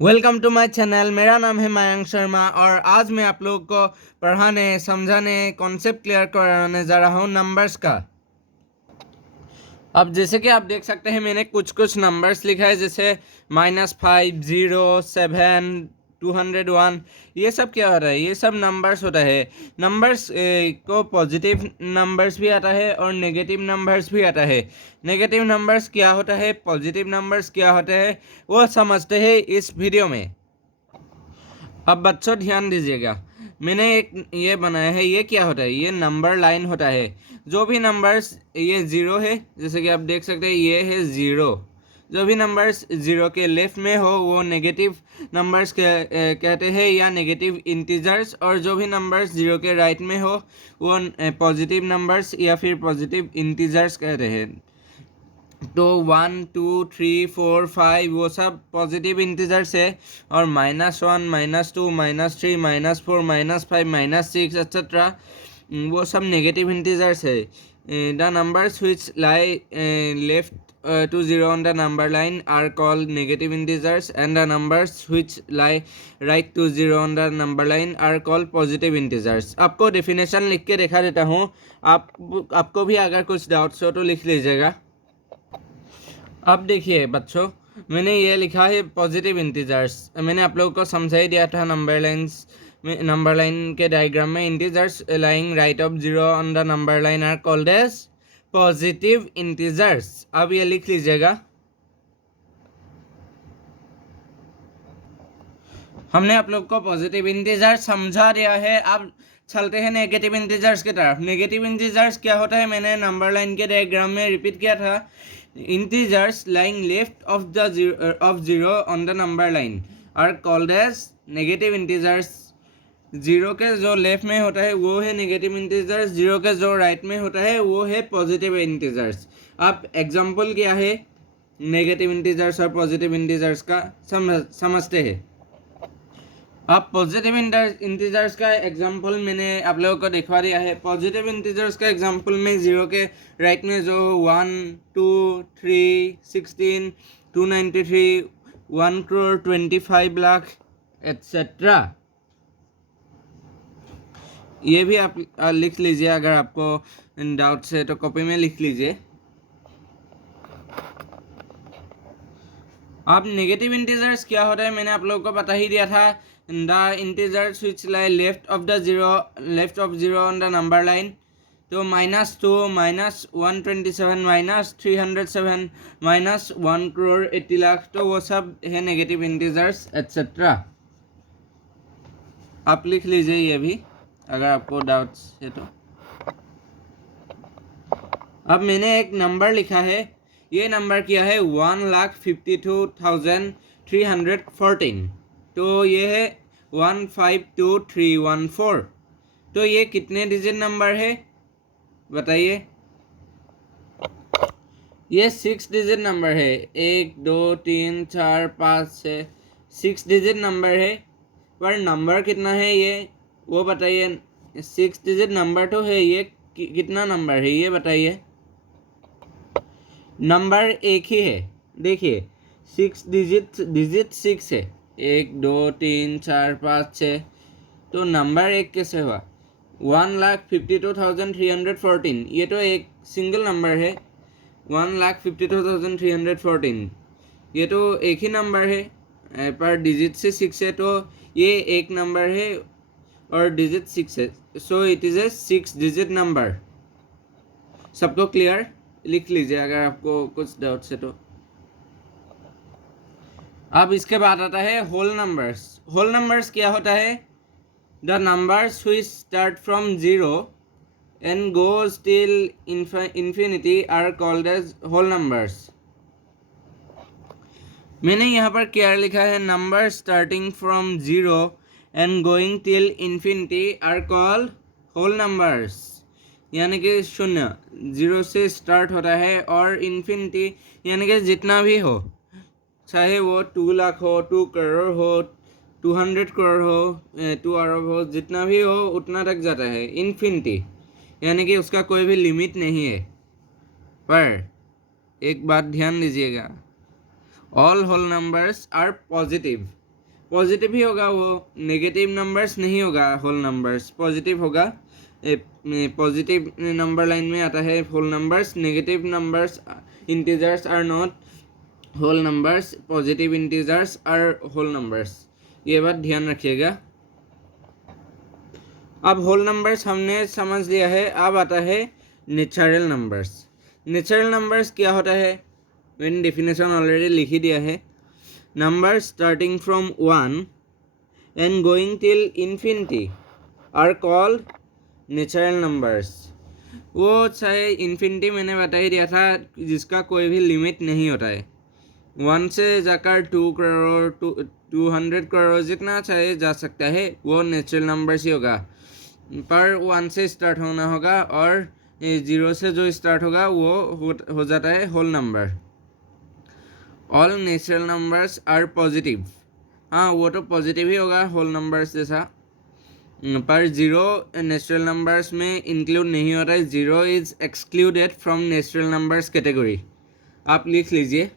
Welcome to my channel. मेरा नाम है मयंक शर्मा और आज मैं आप लोगों को पढ़ाने समझाने कॉन्सेप्ट क्लियर कराने जा रहा हूँ नंबर्स का। अब जैसे कि आप देख सकते हैं मैंने कुछ नंबर्स लिखा है, जैसे -5, 0, 7, 201। ये सब क्या होता है? ये सब नंबर्स होता है। नंबर्स को पॉजिटिव नंबर्स भी आता है और नेगेटिव नंबर्स भी आता है। नेगेटिव नंबर्स क्या होता है, पॉजिटिव नंबर्स क्या होते हैं, वो समझते हैं इस वीडियो में। अब बच्चों ध्यान दीजिएगा, मैंने एक ये बनाया है। ये क्या होता है? ये नंबर लाइन होता है। जो भी नंबर्स, ये ज़ीरो है जैसे कि आप देख सकते हैं, ये है ज़ीरो। जो भी नंबर्स ज़ीरो के लेफ्ट में हो वो नेगेटिव नंबर्स कहते हैं या नेगेटिव इंटीजर्स, और जो भी नंबर्स ज़ीरो के राइट में हो वो पॉजिटिव नंबर्स या फिर पॉजिटिव इंटीजर्स कहते हैं। तो 1, 2, 3, 4, 5 वो सब पॉजिटिव इंटीजर्स है, और -1, -2, -3, -4, -5, -6 एक्सेट्रा वो सब नेगेटिव इंटीजर्स है। The numbers which lie left to zero on the number line are called negative integers, and the numbers which lie right to zero on the number line are called positive integers। आपको definition लिख के दिखा देता हूँ। आपको भी अगर कुछ डाउट्स हो तो लिख लीजिएगा। अब देखिए बच्चों, मैंने ये लिखा है पॉजिटिव इंटीजर्स। मैंने आप लोगों को समझा ही दिया था नंबर लाइन्स में, नंबर लाइन के डायग्राम में। Integers lying right of zero on the number line are called as positive integers. अब ये लिख लीजिएगा। हमने आप लोग को पॉजिटिव इंटीजर्स समझा दिया है। अब चलते हैं नेगेटिव इंटीजर्स की तरफ। नेगेटिव इंटीजर्स क्या होता है, मैंने नंबर लाइन के डायग्राम में रिपीट किया था। Integers lying left of zero on the number line are called as negative integers. Zero के जो लेफ्ट में होता है वो है नेगेटिव इंटीजर्स, जीरो के जो राइट में होता है वो है पॉजिटिव इंटीजर्स। अब एग्जाम्पल क्या है नेगेटिव इंटीजर्स और पॉजिटिव इंटीजर्स का समझते हैं। अब पॉजिटिव इंटीजर्स का एग्जांपल मैंने आप लोगों को दिखवा दिया है। पॉजिटिव इंटीजर्स का एग्जांपल में जीरो के राइट में जो 1, 2, 3, 16, 293, 1 करोड़ 25 लाख एट्सेट्रा, ये भी आप लिख लीजिए। अगर आपको डाउट्स है तो कॉपी में लिख लीजिए। अब नेगेटिव इंटीजर्स क्या होता है मैंने आप लोगों को बता ही दिया था। The integers which lie left of zero on the number line. तो -2, -127, -307, -1 करोड़ 80 लाख, तो वो सब है नेगेटिव इंटीजर्स एट्सेट्रा। आप लिख लीजिए ये भी अगर आपको डाउट्स है तो। अब मैंने एक नंबर लिखा है। ये नंबर क्या है 1,52,314। तो ये है 152314। तो ये कितने डिजिट नंबर है बताइए? ये 6 डिजिट नंबर है। 1, 2, 3, 4, 5, 6, 6 डिजिट नंबर है। पर नंबर कितना है ये वो बताइए। 6 डिजिट नंबर तो है, ये कितना नंबर है ये बताइए। नंबर एक ही है, देखिए 6 डिजिट 6 है। 1, 2, 3, 4, 5, 6। तो नंबर एक कैसे हुआ? 1,52,314। ये तो एक सिंगल नंबर है। 1,52,314 ये तो एक ही नंबर है, पर डिजिट से 6 है, तो ये एक नंबर है और डिजिट 6 है। So it is a 6 digit number. सबको क्लियर? लिख लीजिए अगर आपको कुछ डाउट्स है तो। अब इसके बाद आता है होल नंबर्स। होल नंबर्स क्या होता है? The numbers which start from zero and goes till infinity are called as whole numbers. मैंने यहाँ पर क्या लिखा है? Number starting from zero and going till infinity are called whole numbers. यानी कि शून्य जीरो से स्टार्ट होता है और इन्फिनिटी यानी कि जितना भी हो, चाहे वो 2 लाख हो, 2 करोड़ हो, 200 करोड़ हो, 2 अरब हो, जितना भी हो उतना तक जाता है इन्फिनिटी। यानी कि उसका कोई भी लिमिट नहीं है। पर एक बात ध्यान दीजिएगा, all whole numbers are positive. Positive ही होगा, वो नेगेटिव नंबर्स नहीं होगा होल नंबर्स, पॉजिटिव होगा। पॉजिटिव नंबर लाइन में आता है whole numbers, negative numbers integers are not whole numbers, positive integers are whole numbers, ये बात ध्यान रखिएगा। अब होल नंबर्स हमने समझ लिया है, अब आता है नेचुरल नंबर्स। नेचुरल नंबर्स क्या होता है, मैंने डेफिनेशन ऑलरेडी लिख ही दिया है। Numbers starting from 1 and going till infinity are called natural numbers. वो चाहे इन्फिनिटी मैंने बता ही दिया था, जिसका कोई भी लिमिट नहीं होता है। 1 से जाकर 2 करोड़ 200 करोड़ जितना चाहे जा सकता है, वो नेचुरल नंबर्स ही होगा। पर 1 से स्टार्ट होना होगा और 0 से जो स्टार्ट होगा वो हो जाता है whole number. All natural numbers are positive, हाँ वो तो पॉजिटिव ही होगा होल नंबर्स जैसा। पर 0 नेचुरल नंबर्स में इंक्लूड नहीं होता है, 0 is excluded from natural numbers category. आप लिख लीजिए,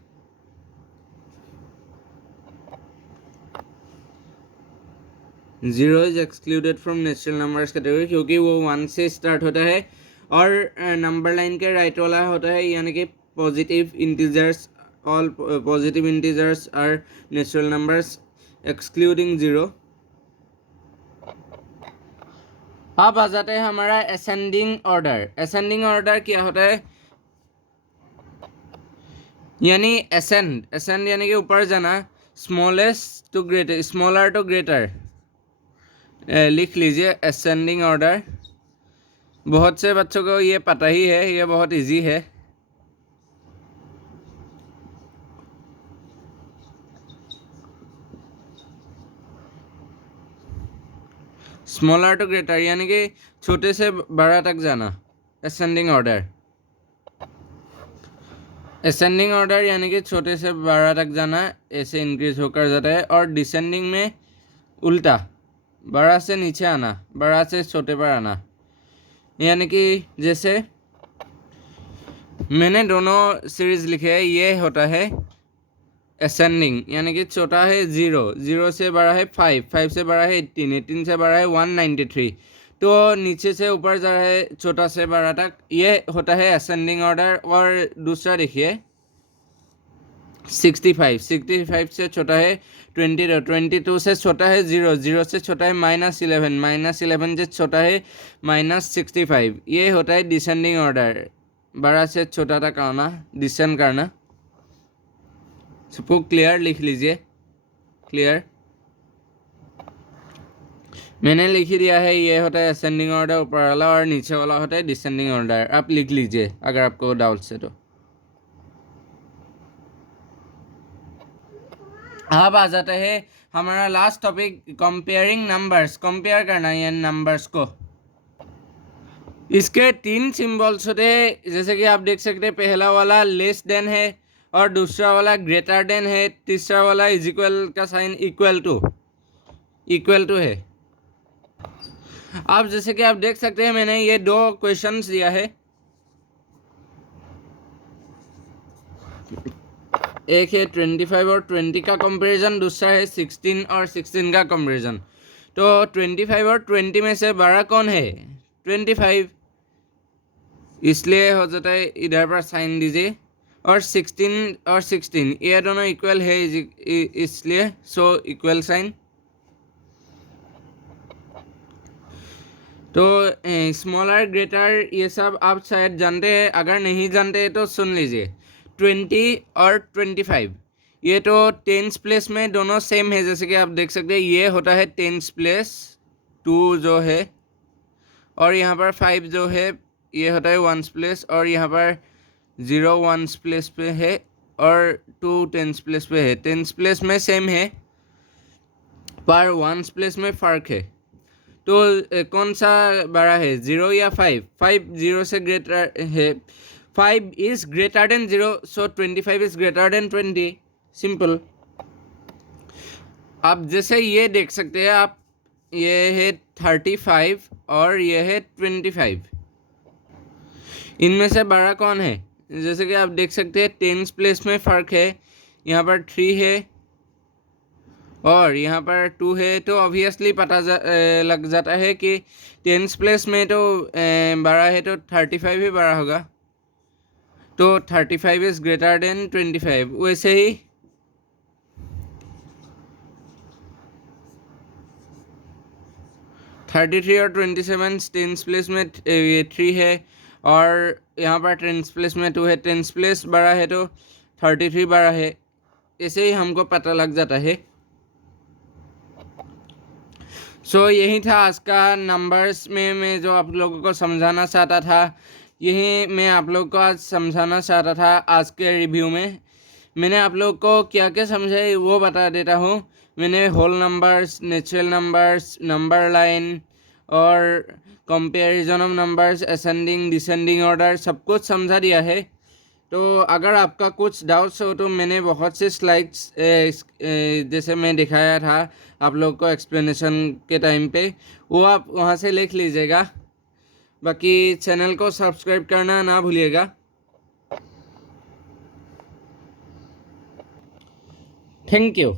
0 is excluded from natural numbers category, क्योंकि वो 1 से स्टार्ट होता है और नंबर लाइन के राइट वाला होता है, यानी कि positive integers, all positive integers are natural numbers excluding 0। अब आ जाता है हमारा असेंडिंग ऑर्डर। असेंडिंग ऑर्डर क्या होता है, यानी असेंड यानी कि ऊपर जाना, smallest to greater, smaller to greater. लिख लीजिए असेंडिंग ऑर्डर। बहुत से बच्चों को ये पता ही है, ये बहुत इजी है। स्मॉलर टू ग्रेटर यानी कि छोटे से बड़ा तक जाना, असेंडिंग ऑर्डर। असेंडिंग ऑर्डर यानी कि छोटे से बड़ा तक जाना, ऐसे इंक्रीज होकर जाता है। और डिसेंडिंग में उल्टा, बड़ा से नीचे आना, बड़ा से छोटे पर आना। यानी कि जैसे मैंने दोनों सीरीज लिखे हैं, ये होता है असेंडिंग, यानी कि छोटा है 0, 0 से बड़ा है 5, 5 से बड़ा है 18, 18 से बड़ा है 193, तो नीचे से ऊपर जा रहा है छोटा से बड़ा तक, ये होता है असेंडिंग ऑर्डर। और दूसरा देखिए 65, 65 से छोटा है 22, 22 से छोटा है 0, 0 से छोटा है -11, -11 से छोटा है -65, ये होता है डिसेंडिंग ऑर्डर, बड़ा से छोटा तक आना, डिसेंड करना। सबको क्लियर लिख लीजिए, क्लियर। मैंने लिख ही दिया है, ये होता है असेंडिंग ऑर्डर ऊपर वाला, और नीचे वाला होता है डिसेंडिंग ऑर्डर। आप लिख लीजिए अगर आपको डाउट है तो। अब आ जाता है हमारा last topic, comparing numbers. Compare करना है नंबर्स को। इसके 3 सिंबल्स होते हैं, जैसे कि आप देख सकते हैं, पहला वाला लेस देन है, और दूसरा वाला ग्रेटर देन है, तीसरा वाला इज इक्वल का साइन इक्वल टू है। अब जैसे कि आप देख सकते हैं, मैंने ये 2 क्वेश्चंस दिया है, एक है 25 और 20 का कंपैरिजन, दूसरा है 16 और 16 का कंपैरिजन। तो 25 और 20 में से बड़ा कौन है, 25, इसलिए हो जाता है, इधर पर साइन दीजिए। और 16 ये दोनों इक्वल है, इसलिए सो इक्वल साइन। तो स्मॉलर ग्रेटर ये सब आप शायद जानते हैं, अगर नहीं जानते तो सुन लीजिए। 20 और 25 ये तो टेंस प्लेस में दोनों सेम है, जैसे कि आप देख सकते हैं, ये होता है टेंस प्लेस 2 जो है, और यहाँ पर 5 जो है ये होता है वंस प्लेस, और यहाँ पर 0 वंस प्लेस पे है, और 2 टेंस प्लेस पे है। टेंस प्लेस में सेम है, पर वंस प्लेस में फ़र्क है। तो कौन सा बड़ा है, 0 या 5? 5 0 से ग्रेटर है, 5 is greater than 0, so 25 is greater than 20, simple. आप जैसे ये देख सकते हैं आप, ये है 35 और ये है 25, इनमें से बड़ा कौन है? जैसे कि आप देख सकते हैं टेंस प्लेस में फ़र्क है, यहाँ पर 3 है और यहाँ पर 2 है तो ऑब्वियसली लग जाता है कि टेंस प्लेस में तो बड़ा है तो 35 ही बड़ा होगा, तो 35 इज ग्रेटर देन 25। वैसे ही 33 और 27 टेंस प्लेस में 3 है, और यहाँ पर टेंस प्लेस में 2 है। टेंस प्लेस बड़ा है तो 33 बड़ा है, ऐसे ही हमको पता लग जाता है। सो यही था आज का नंबर्स में मैं जो आप लोगों को समझाना चाहता था, यही मैं आप लोगों को आज समझाना चाहता था। आज के रिव्यू में मैंने आप लोगों को क्या क्या समझाई वो बता देता हूँ। मैंने whole numbers, natural numbers, number line और comparison of numbers, ascending descending order सब कुछ समझा दिया है। तो अगर आपका कुछ डाउट्स हो तो मैंने बहुत से स्लाइड्स जैसे मैं दिखाया था आप लोग को एक्सप्लेनेशन के टाइम पे, वो आप वहाँ से लिख लीजिएगा। बाकी चैनल को सब्सक्राइब करना ना भूलिएगा। Thank you.